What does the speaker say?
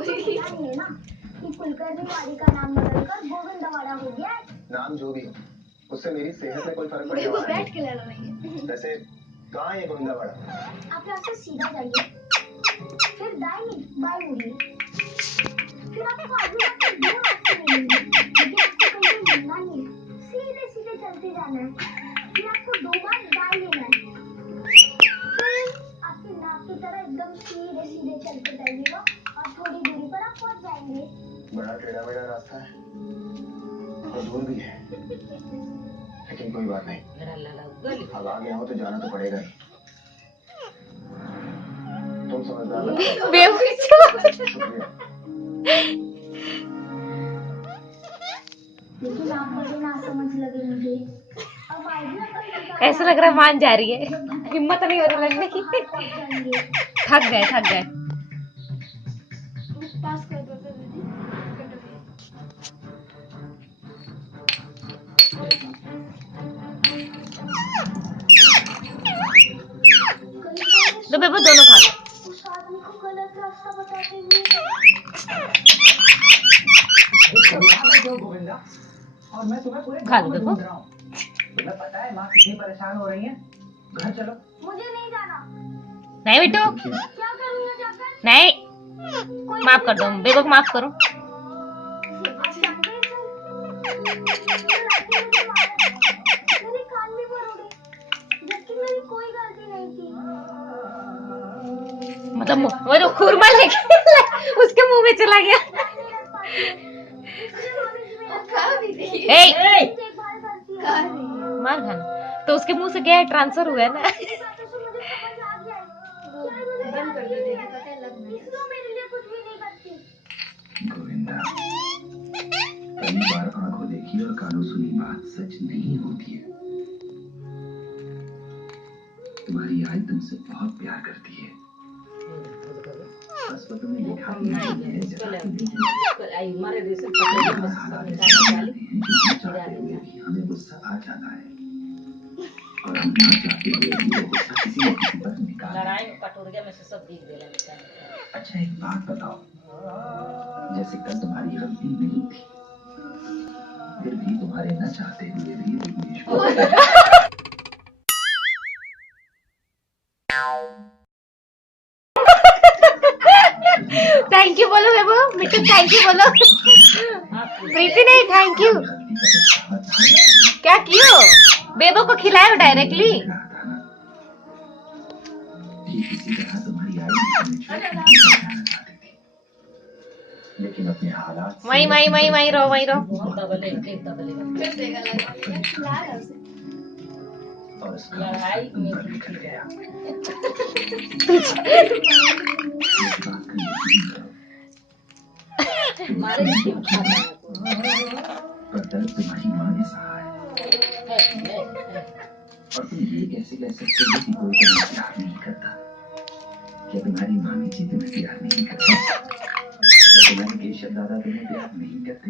नहीं है ना कि कुलकर्णी का नाम बदलकर गोविंदवाड़ा हो गया। नाम जो भी हो, उससे मेरी सेहत में कोई फर्क पड़ने वाला नहीं। बैठ के लड़ रही है। वैसे कहाँ है गोविंदवाड़ा? आप यहाँ से सीधा जाइए, फिर दाईं बाईं मुड़िए, फिर आपको आगे जाकर दो रास्ते मिलेंगे, लेकिन आपको कहीं मुड़ना नहीं है, सीधे सीधे चलते जाना है, फिर आपको 2 बार दाएं लेना है, फिर आपकी नाक की तरह एकदम सीधे सीधे चलते जाइएगा और थोड़ी दूरी पर आप पहुंच जाएंगे। बड़ा टेढ़ा मेढ़ा रास्ता है और दूर भी है, लेकिन कोई बात नहीं, अब आ गया हो तो जाना तो पड़ेगा ही। तुम समझदार लगते। शुक्रिया। लेकिन आप मुझे ना समझ लगे मुझे। अब ऐसा लग रहा है मान जा रही है, हिम्मत नहीं हो रही लगने की। थक गए। पास कर दो दीदी। तो बेबो दोनों खा लो। उस आदमी को गलत रास्ता बताते हुए गोविंदा, और मैं तुम्हें पूरे खा लो बेबो। तुम्हें पता है माँ कितनी परेशान हो रही है। घर चलो। मुझे नहीं जाना। नहीं बेटू, क्या करूँगा जाकर? नहीं, माफ कर दो बेबो को, माफ करो। मेरे कान भी भर उड़े, जबकि मेरी कोई गलती नहीं थी। मतलब वो तो खुरमा लेके उसके मुंह में चला गया। मार खाना तो उसके मुंह से क्या ट्रांसफर हुआ है ना। गोविंदा, कई बार आंखों देखी और कानों सुनी बात सच नहीं होती है। तुम्हारी आई तुमसे बहुत प्यार करती है। बस वो तुम्हें लिखा नहीं है, चाहते हुए भी हमें गुस्सा आ जाता है और हम ना चाहते हुए भी वो गुस्सा किसी न किसी पर निकाल देते हैं। अच्छा एक बात बताओ, जैसे कल तुम्हारी गलती नहीं थी, फिर भी तुम्हारे न चाहते हुए भी विघ्नेश को थैंक यू बोलो बेबो, मिट्टू थैंक यू बोलो। प्रीति नहीं थैंक यू क्या क्यों? बेबो को खिलाओ डायरेक्टली। इसी तरह तुम्हारी आई लेकिन अपने हालात वही रहो। और उसका लड़ाई निकल गया। पर दर्द तुम्हारी माँ ने सहा है और तुम ये कैसे कह सकते हो कि कोई तुम्हें प्यार नहीं करता? क्या तुम्हारी माँ जी तुम्हें प्यार नहीं करती? क्या तुम्हारे केशव दादा तुम्हें प्यार नहीं करते?